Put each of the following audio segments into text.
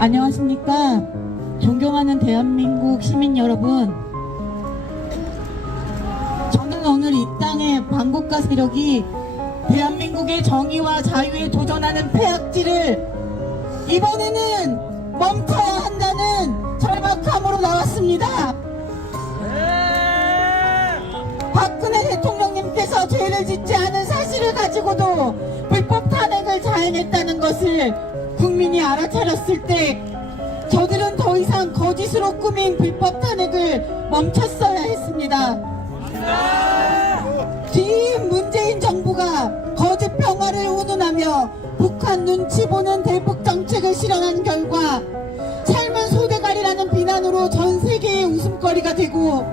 안녕하십니까. 존경하는 대한민국 시민 여러분, 저는 오늘 이 땅의 반국가 세력이 대한민국의 정의와 자유에 도전하는 폐악질을 이번에는 멈춰야 한다는 절박함으로 나왔습니다. 박근혜 대통령님께서 죄를 짓지 않은 사실을 가지고도 불법 탄핵을 자행했다는 것을 국민이 알아차렸을 때 저들은 더 이상 거짓으로 꾸민 불법 탄핵을 멈췄어야 했습니다. 뒤인 문재인 정부가 거짓 평화를 운운하며 북한 눈치 보는 대북 정책을 실현한 결과 삶은 소대가리라는 비난으로 전 세계의 웃음거리가 되고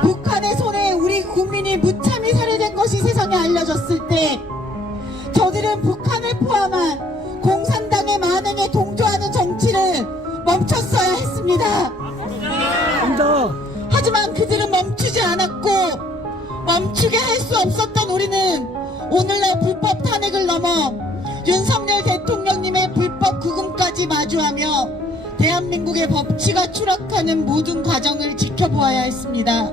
북한의 손에 우리 국민이 무참히 살해된 것이 세상에 알려졌을 때 저들은 북한을 포함한 공산당의 만행에 동조하는 정치를 멈췄어야 했습니다. 하지만 그들은 멈추지 않았고 멈추게 할 수 없었던 우리는 오늘날 불법 탄핵을 넘어 윤석열 대통령님의 불법 구금까지 마주하며 대한민국의 법치가 추락하는 모든 과정을 지켜보아야 했습니다.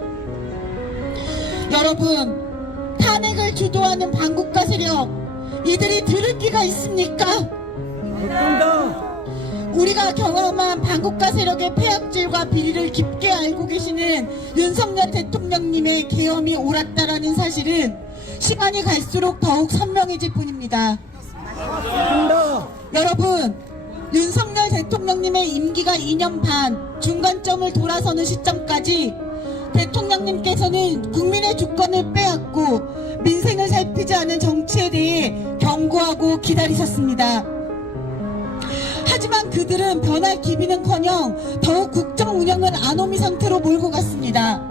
여러분, 탄핵을 주도하는 반국가 세력, 이들이 들을 기가 있습니까? 우리가 경험한 반국가 세력의 폐악질과 비리를 깊게 알고 계시는 윤석열 대통령님의 계엄이 옳았다라는 사실은 시간이 갈수록 더욱 선명해질 뿐입니다. 여러분, 윤석열 대통령님의 임기가 2년 반 중간점을 돌아서는 시점까지 대통령님께서는 국민의 주권을 빼앗고 민생을 살피지 않은 정치에 대해 경고하고 기다리셨습니다. 하지만 그들은 변할 기미는커녕 더욱 국정 운영을 아노미 상태로 몰고 갔습니다.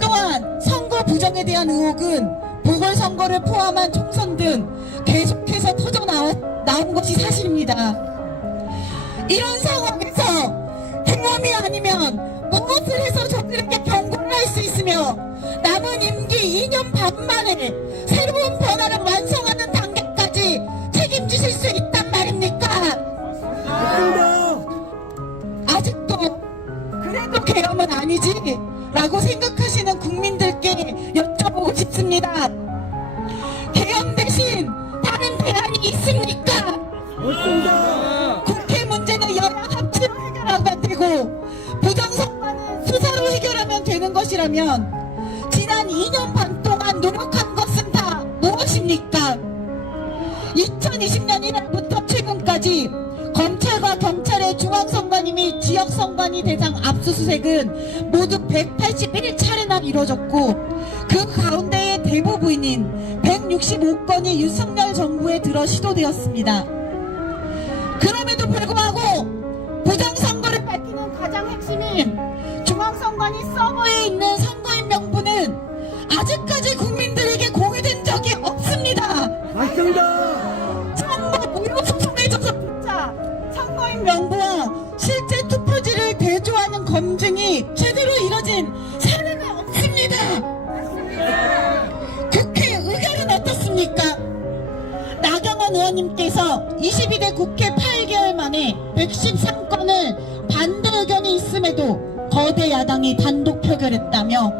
또한 선거 부정에 대한 의혹은 보궐선거를 포함한 총선 등 계속해서 터져나온 것이 사실입니다. 이런 상황에서 경험이 아니면 무엇을 해서 저들에게 경고를 할 수 있으며 남은 임기 2년 반 만에 새로운 변화를 완성하는 단계까지 책임지실 수 있단 말입니까? 아직도 그래도 계엄은 아니지? 라고 생각하시는 국민들께 여쭤보고 싶습니다. 계엄 대신 다른 대안이 있습니까? 국회 문제는 여야 합치로 해결하면 되고 부정선거는 수사로 해결하면 되는 것이라면 지난 2년 반 동안 노력한 것은 다 무엇입니까? 2020년 1월부터 최근까지 검찰과 경찰의 중앙선관위 및 지역선관위 대상 압수수색은 모두 181차례나 이루어졌고 그 가운데의 대부분인 165건이 윤석열 정부에 들어 시도되었습니다. 그럼에도 불구하고 부정선거를 밝히는 가장 핵심인 중앙선관위 서버에 있는 선거인 명부는 아직까지 국민들에게 공유된 적이 없습니다. 맞습니다. 선거 무효 소송에 조사조차 선거인 명부와 실제 투표지를 대조하는 검증이 제대로 이뤄진 사례가 없습니다. 국회 의결은 어떻습니까? 나경원 의원님께서 22대 국회 8개월 만에 113건을 반대 의견이 있음에도 거대 야당이 단독 표결했다며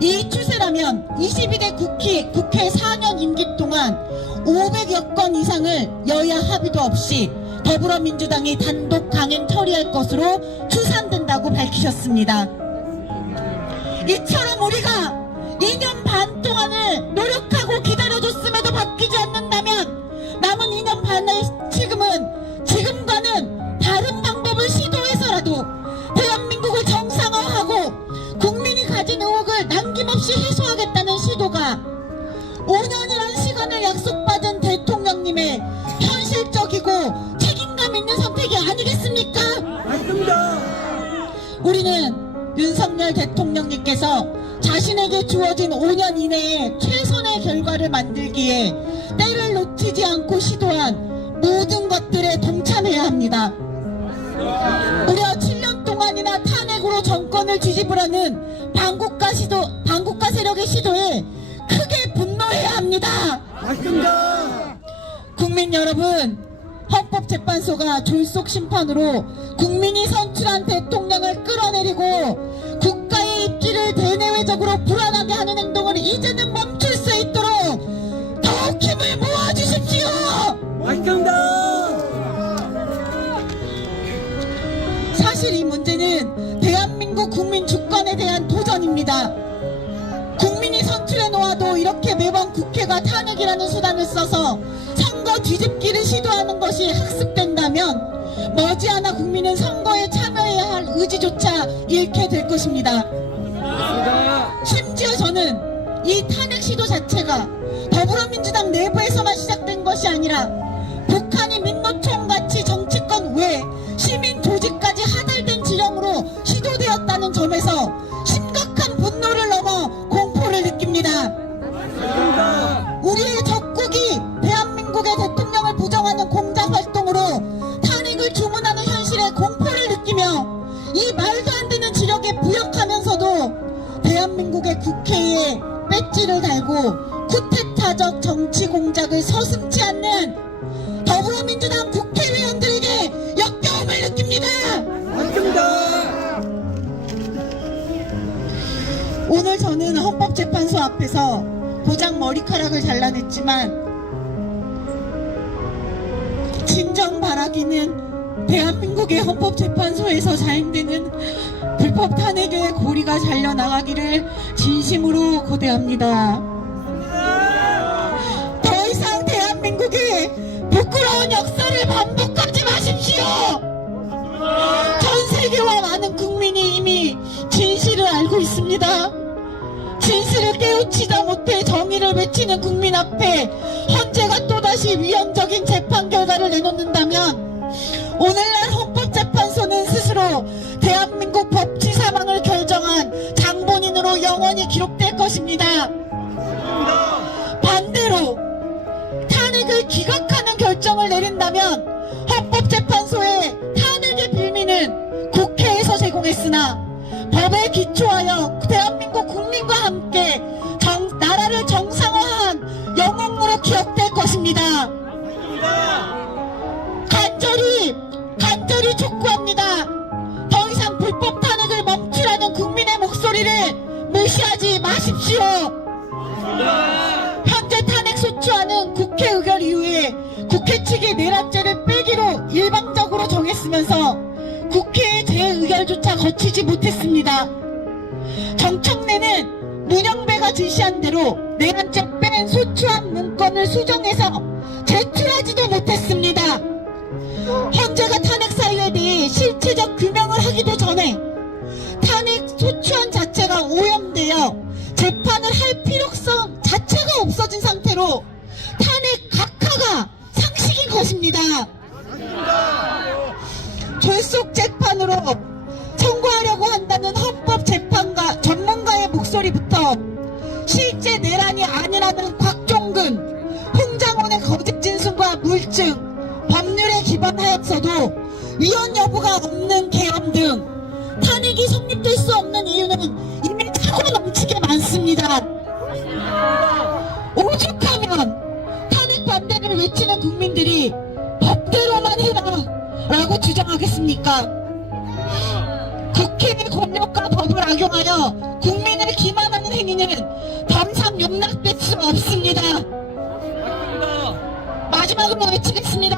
이 추세라면 22대 국회 4년 임기 동안 500여 건 이상을 여야 합의도 없이 더불어민주당이 단독 강행 처리할 것으로 추산된다고 밝히셨습니다. 이처럼 우리가 2년 반 동안을 노력하고 기다려줬음에도 바뀌지 않는다면 남은 2년 반의 지금과는 다른 방법을 시도해서라도 대한민국을 정상화하고 국민이 가진 의혹을 남김없이 해소하겠다는 시도가 5년이라는 시간을 약속받은 대통령님의 현실적이고 책임감 있는 선택이 아니겠습니까? 맞습니다. 우리는 윤석열 대통령님께서 자신에게 주어진 5년 이내에 최선의 결과를 만들기에 때를 놓치지 않고 시도한 모든 것들에 동참해야 합니다. 무려 7년 동안이나 탄핵으로 정권을 뒤집으려는 반국가 세력의 시도에 크게 분노해야 합니다. 맞습니다. 국민 여러분, 헌법 헌법재판소가 졸속 심판으로 국민이 선출한 대통령을 끌어내리고 국가의 입지를 대내외적으로 불안하게 하는 행동을 이제는 멈출 수 있도록 더욱 힘을 모아주십시오. 맞습니다. 사실 이 문제는 대한민국 국민 주권에 대한 도전입니다. 국민이 선출해 놓아도 이렇게 매번 국회가 탄핵이라는 수단을 써서 선거 뒤집기를 시도하는 것이 학습된다면 머지않아 국민은 선거에 참여해야 할 의지조차 잃게 될 것입니다. 심지어 저는 이 탄핵 시도 자체가 더불어민주당 내부에서만 시작된 것이 아니라 북한이 민노총같이 정치권 외 시민 조직까지 하달된 지령으로 시도되었다는 점에서 심각한 분노를 넘어 공포를 느낍니다. 우리의 적국이 대한민국의 대통령을 부정하는 공작활동으로 탄핵을 주문하는 현실에 공포를 느끼며 이 말도 안 되는 지력에 부역하면서도 대한민국의 국회에 배지를 달고 쿠데타적 정치 공작을 서슴지 않는 더불어민주당 국회의원들에게 역겨움을 느낍니다. 맞습니다. 오늘 저는 헌법재판소 앞에서 도장 머리카락을 잘라냈지만 진정 바라기는 대한민국의 헌법재판소에서 자행되는 불법 탄핵의 고리가 잘려나가기를 진심으로 고대합니다. 더 이상 대한민국의 부끄러운 역사를 반복하지 마십시오. 전 세계와 많은 국민이 이미 진실을 알고 있습니다. 진실을 깨우치다 못해 정의를 외치는 국민 앞에 헌재가 또다시 위헌적인 재판 결과를 내놓는다면 오늘날 헌법재판소는 스스로 대한민국 법치 사망을 결정한 장본인으로 영원히 기록될 것입니다. 반대로 탄핵을 기각하는 결정을 내린다면 헌법재판소의 탄핵의 빌미는 국회에서 제공했으나 법에 기초하여 대한민국 국민과 함께 나라를 정상화한 영웅으로 기억될 것입니다. 간절히 촉구합니다. 더 이상 불법 탄핵을 멈추라는 국민의 목소리를 무시하지 마십시오. 현재 탄핵 소추안은 국회 의결 이후에 국회 측이 내란죄를 빼기로 일방적으로 정했으면서 국회의 재의결조차 거치지 못했습니다. 정청래는 문영배가 지시한 대로 내란죄 뺀 소추안 문건을 수정해서 제출하지도 못했습니다. 헌재가 탄핵 사유에 대해 실체적 규명을 하기도 전에 탄핵 소추안 자체가 오염되어 재판을 할 필요성 자체가 없어진 상태로 탄핵 각하가 상식인 것입니다. 졸속 재판으로 청구하려고 한다는 헌법재판가 전문가의 목소리부터 실제 내란이 아니라는 곽종근, 홍장원의 거짓 진술과 물증, 법률에 기반하였어도 위헌 여부가 없는 계엄 등 탄핵이 성립될 수 없는 이유는 이미 차고 넘치게 많습니다. 오죽하면 탄핵 반대를 외치는 국민들이 법대로만 해라 라고 주장하겠습니까? 국회의 권력과 법을 악용하여 국민을 기만하는 행위는 더 이상 용납될 수 없습니다. 마지막으로 외치겠습니다.